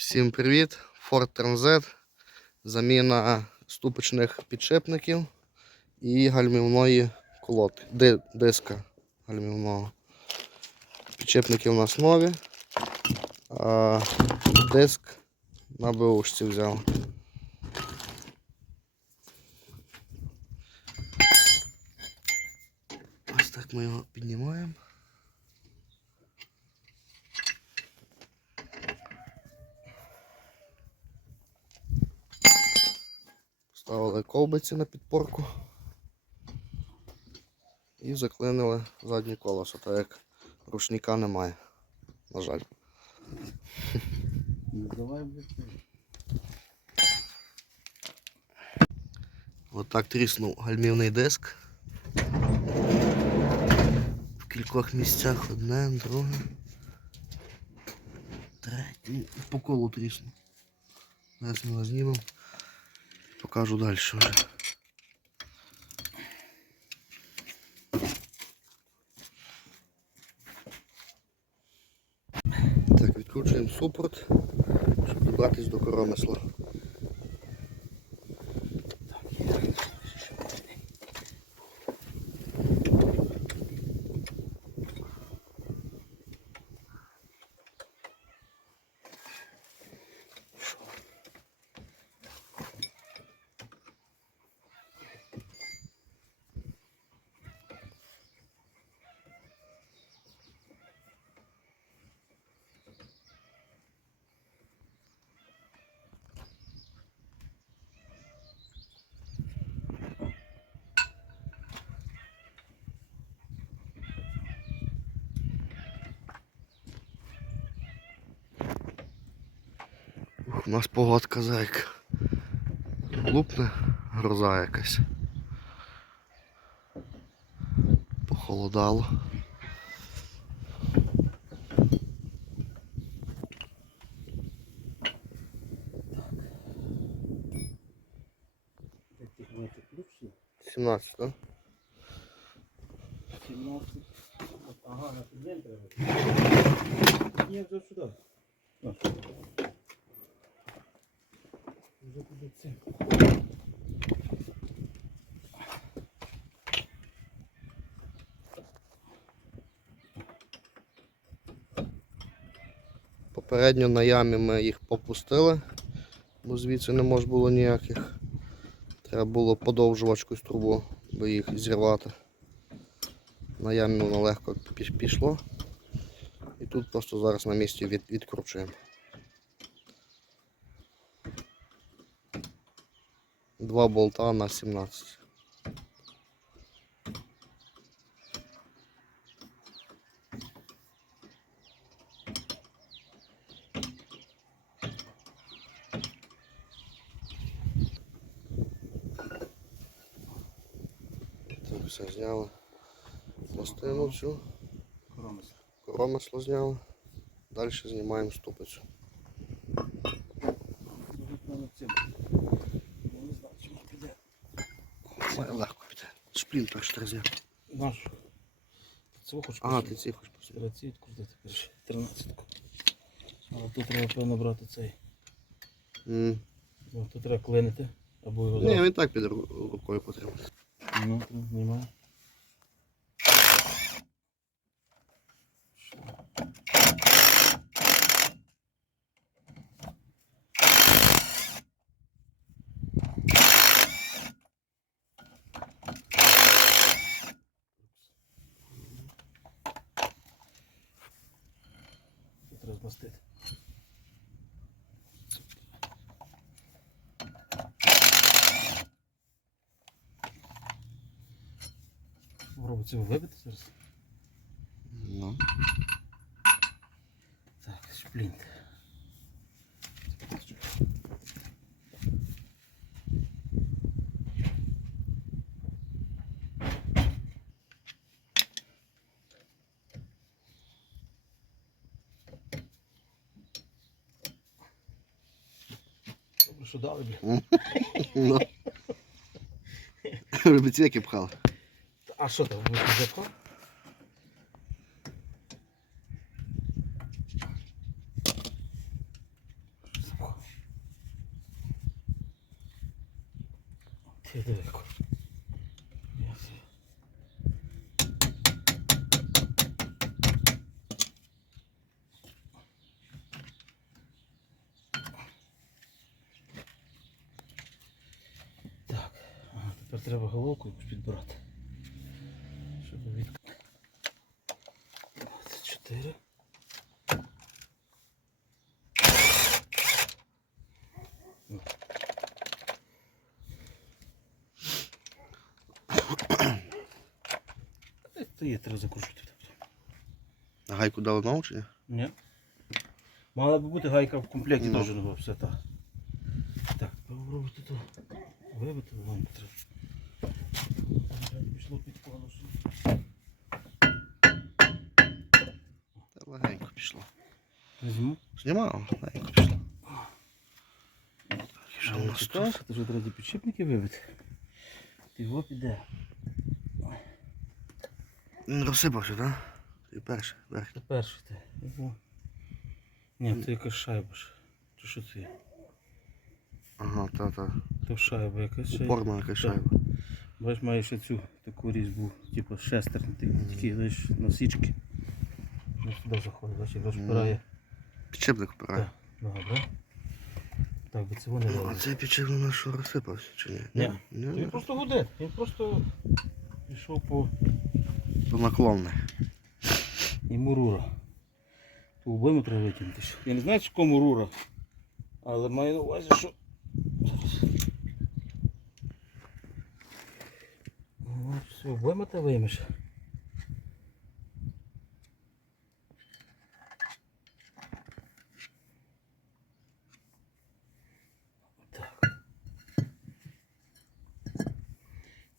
Всім привіт! Ford Transit. Заміна ступичних підшипників і гальмівної колодки, ди- диска гальмівного. Підшипники у нас нові, а диск на беушці взяв. Ось так ми його піднімаємо. Ставили ковбиці на підпорку і заклинили заднє колесо, так як рушника немає, на жаль. Отак тріснув гальмівний диск. В кількох місцях одне, друге. Третє. По колу тріснув. Зараз ми знімемо. Покажу далі вже. Так, відкручуємо супорт, щоб добратися до коромисла. У нас погодка зайка. Лупне гроза якась. Похолодало. 17, так? 17. Вот, Ага, на студент треба. Ні, вже сюди. Вже. Попередньо на ямі ми їх попустили, бо звідси не можна було ніяких. Треба було подовжувачку з трубу, бо їх зірвати. На ямі воно легко пішло. І тут просто зараз на місці від, відкручуємо. Два болта на 17. Так, все зняли. Пластину цю, Коромис. коромисло зняли. Далі знімаємо ступицю. Легко піде. Шплін так що зняти. Наш. Цього хоч А, ти ці хочеш посидіти? Тридцятку, де тепер? Тринадцятку. Але тут треба певно брати цей. М. Ну, тут треба клинити. Або його Ні, зразу. він так під ру- рукою потрібно. Ну, там знімаю. Тут треба змастити. Пробуй цього вибити зараз. Ну. Так, шплінт. Добре, що дали, бля. ну. Ребятки пхали. А що там випадеко? Ти далеко. Тепер треба головку підбирати. Та є, треба закручувати. А гайку дали нову чи ні? Ні. Мала би бути гайка в комплекті Ну. теж нова, все так. Так, попробуйте то вибити вам треба. Пішло під конусом. Та легенько пішло. Візьму. Знімав, легенько пішло. Так, і що у нас тут? вже треба підшипники вибити. Ти його піде. Він розсипався, так? Ти перший, верхній. Це перший ти. Ні, це якась шайба ж. Чи що це? є? Ага, та-та. То шайба якась є. Упорна якась шайба. Бачиш, має ще цю таку різьбу, типу шестерні, такі, знаєш, носічки. Ось туди заходить, бачиш, як розпирає. Підшипник впирає. Добре. Так, би це вони Ну, а цей підшипник у що розсипався чи ні? Ні. Ні? Він просто гуде, він просто пішов по То наклонне. йому рура. Ту обойму треба витягнути. Я не знаю, чи кому рура, але маю на увазі, що. Все, обойма ти виймеш.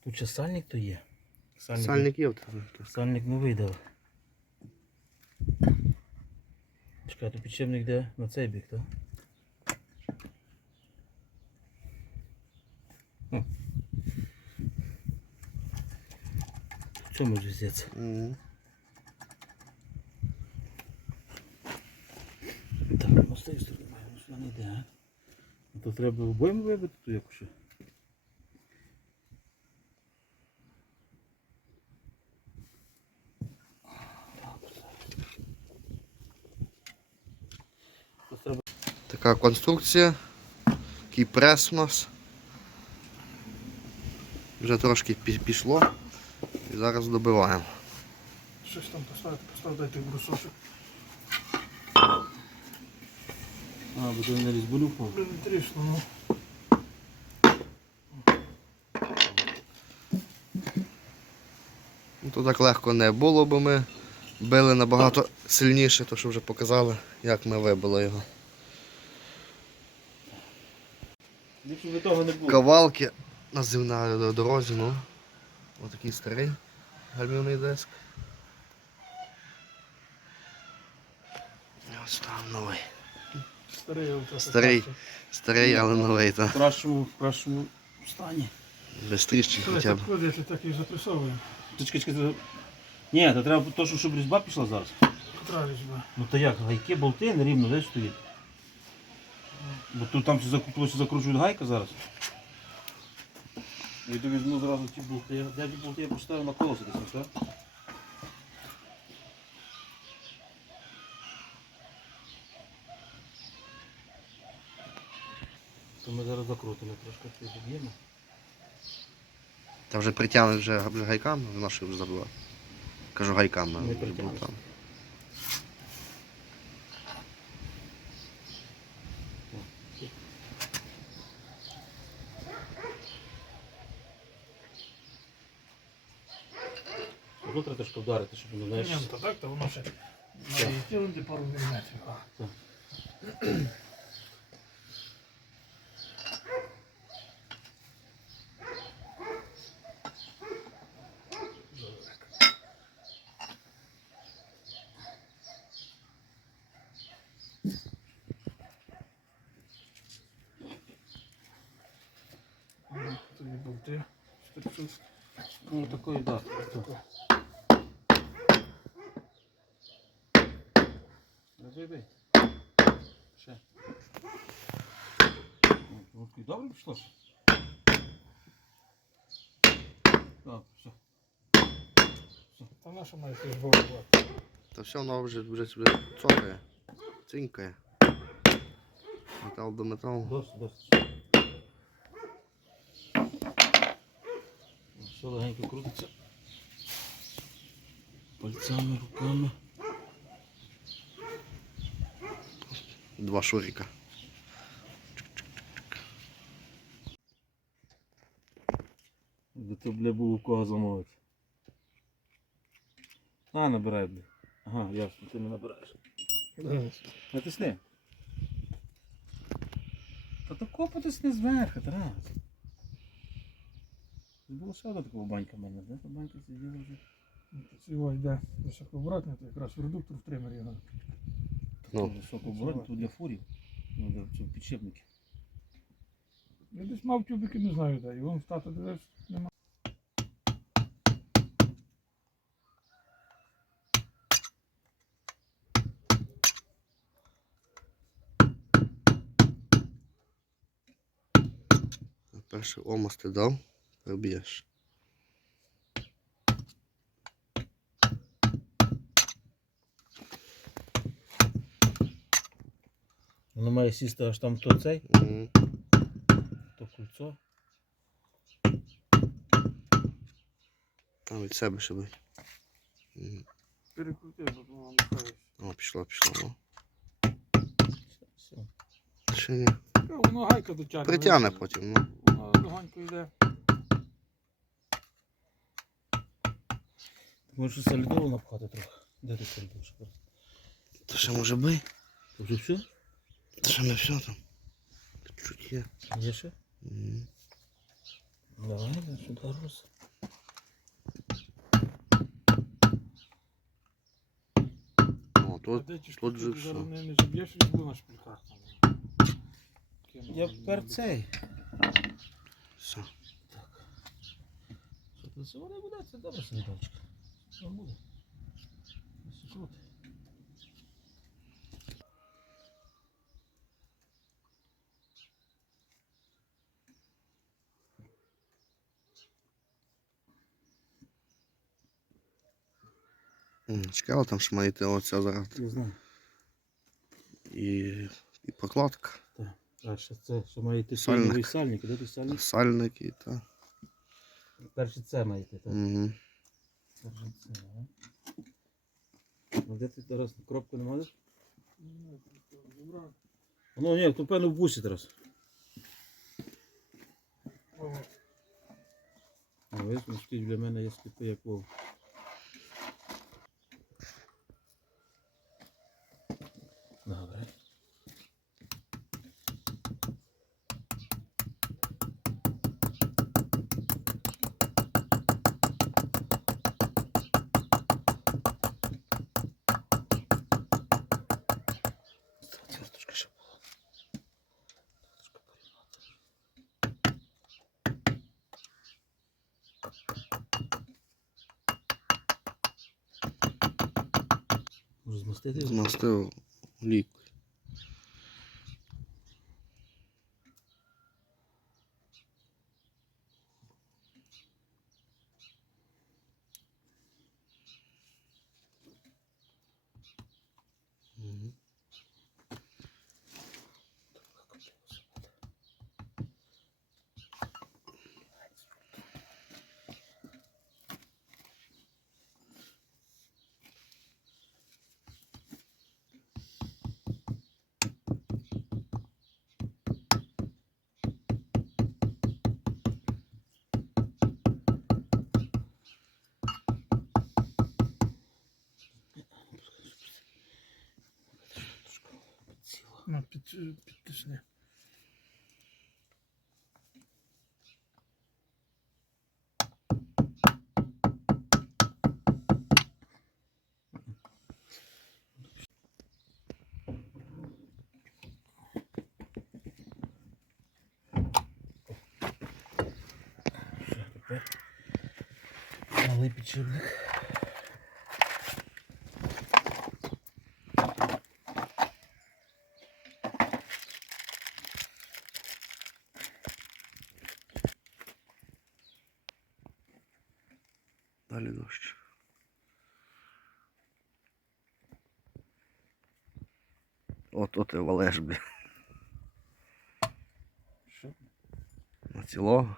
Тут ще сальник то є. Сальник, Сальник є в тебе. сальник не видав. Чекай, то підшипник де на цей бік, так? В цьому ж взяться. Мгм. Так, ну з цієї сторони маємо, сюди не йде, а? Ну, То треба обойму вибити ту яку ще. То треба Така конструкція. Такий прес у нас. Вже трошки пішло. І зараз добиваємо. Щось там поставити, постав дайте брусочок. А, бо то на різьбу не впав. Блін, трішно, ну. Ну, то так легко не було, бо ми били набагато сильніше, то що вже показали, як ми вибили його. Би того не було. Кавалки на зимна дорозі, ну. Отакий старий гальмівний диск. Ось там новий. Старий. Старий. Старий, але новий, В так. кращому, в кращому стані. Бистріший Коли хоча б. так ходить, так запресовуємо. Чекай. Ні, то треба то, щоб різьба пішла зараз. Котра різьба. Ну то як, гайки, болти нерівно десь стоїть. Бо тут там все закручують, закручують гайка зараз. Я йду візьму зразу ті болти. Я, я ті болти я поставив на колеса десь, так? То ми зараз закрутимо трошки це доб'ємо. Та вже притягнуть вже, вже гайками, вже наші вже забивати. Кажу гайками, Не вже притягнеш. Тут треба трошки вдарити, щоб воно знаєш. Ні, ну, то так, то воно ще має відтягнути пару міліметрів. А. Так. Ну, Тоді болти. Ну такої, так. Да, Бий, бий. Ще. Ну, і добре пішло. Так, все. Та наша має теж бувати. Та все, воно вже, вже, вже цокає, цинькає. Метал до металу. Досить, досить. Все легенько крутиться. Пальцями, руками. Два шурика. Де ти, бля, був у кого замовити. А, набирай, бля. Ага, ясно, ти не набираєш. Натисни. Та тако потисни зверху, Тарас. Було ще одна така банька в мене, де та банька сиділа вже. Цього йде високооборотний, то якраз редуктор в тример його. Ну. Високооборотний, тут для фурів. Ну, для цього підшипники. Я десь мав тюбики, не знаю де. І вон встати дивився, нема. Перший омас ти дав, проб'єш. Воно має сісти аж там то цей, Мгм. то кульцо. Там від себе ще бий. Мгм. Перекрутив, бо воно. О, пішло, пішло. О. Все. Ще ні. Воно гайка дотягне. Притягне потім, ну. Воно легонько йде. Можеш солідову напхати трохи. Де ти солідову? То ще може бий? То вже все? Та ще не все там. Чуть є. Є ще? Мгм. Давай, да, сюди роз. О, тут, Де ті тут же штуки, все. зараз не, тепер цей. все. Що тут це воно буде? Це добре солідовочка. Що буде? Ось крути. М, Чекала там, що має йти оця зараз. Не знаю. І, і прокладка. А ще це, що має йти Сальник. сальник. сальник. Де ти сальник? Сальники та. Перше це має йти, так? Угу. Перше це, а? А де ти зараз кропку не маєш? Ну ні, то певно в бусі зараз. А ви скільки для мене є скільки як вов. Змастити? Змастив лік. Ну, під, підтисни. Тепер малий підшипник. Далі дощ. От валеш, бля. Що? На цілого.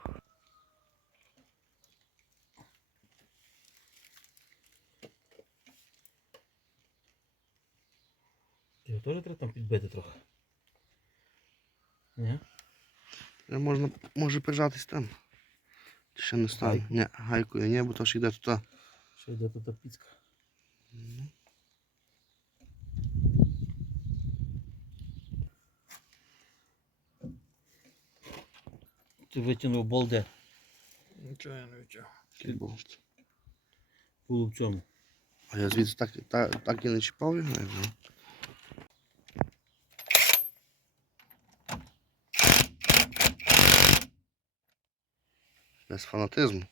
Його теж треба там підбити трохи. Ні? Е, Можна, може прижатись там. Чи ще не стане? Гайку? Ні, гайкою ні, бо то ж йде туди. Що йде тут піцка? Ти витягнув болде. Нічого я не відтягав. Такий болт. Було в цьому. А я звідси так, так, так і не чіпав його, як же. Без фанатизму.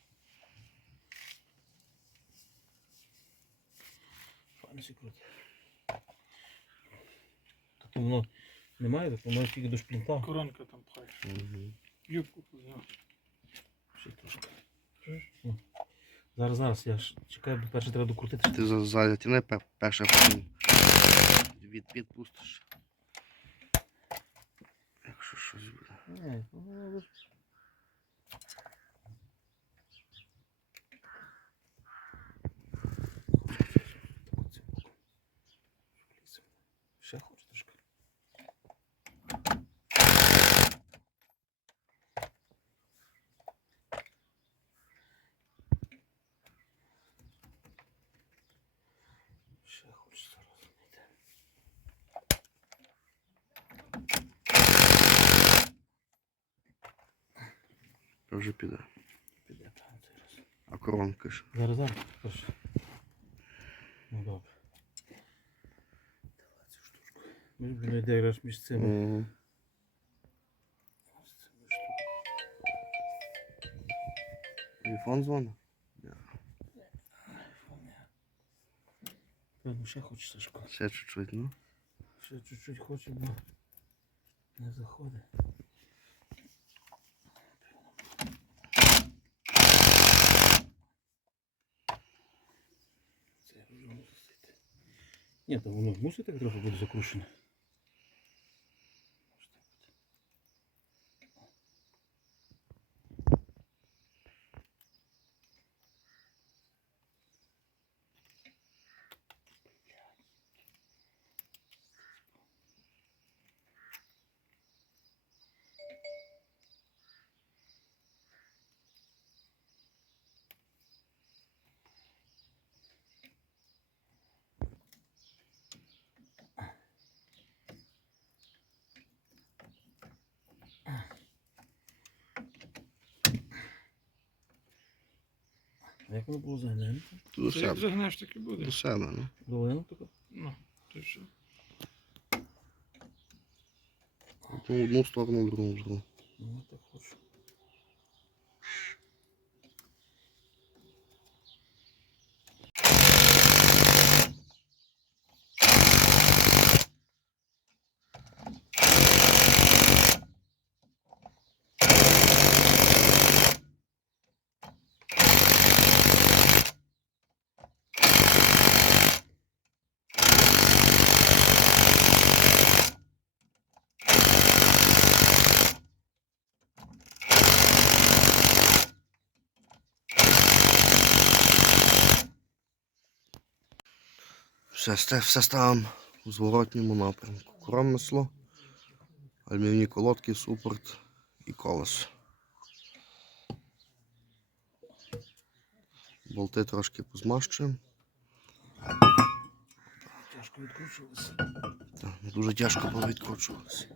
Так воно немає, так воно тільки до шплінта. Коронка там пхаєш. Угу. Юбку позняв. Ще трошки. Ну. Зараз, зараз, я ж чекаю, бо перше треба докрутити. Ти за- затяни пе- перше потім від, відпустиш. Якщо щось буде. Ні, ну, ж- То вже піде. Піде там цей раз. А коронка ж. Зараз, зараз, прошу. Ну добре. Давай цю штучку. Ми ж блін, йде якраз між цими. Угу. Ось цими штуками. Телефон дзвонить? Певно, ще хочеш, Сашко. Ще чуть-чуть, ну. Ще чуть-чуть хоче, бо не заходить. Ні, то воно мусить так трохи бути закручене. Як воно було заглянути? До Це як себе. загнеш, так і буде. До себе, ну. Долину таку? Ну, то в одну сторону, в другу, в другу. Ну, так хочу. Все, все ставимо у зворотньому напрямку. Кромисло, альмівні колодки, супорт і колесо. Болти трошки позмащуємо. Тяжко відкручувалося. Так, дуже тяжко повідкручуватися.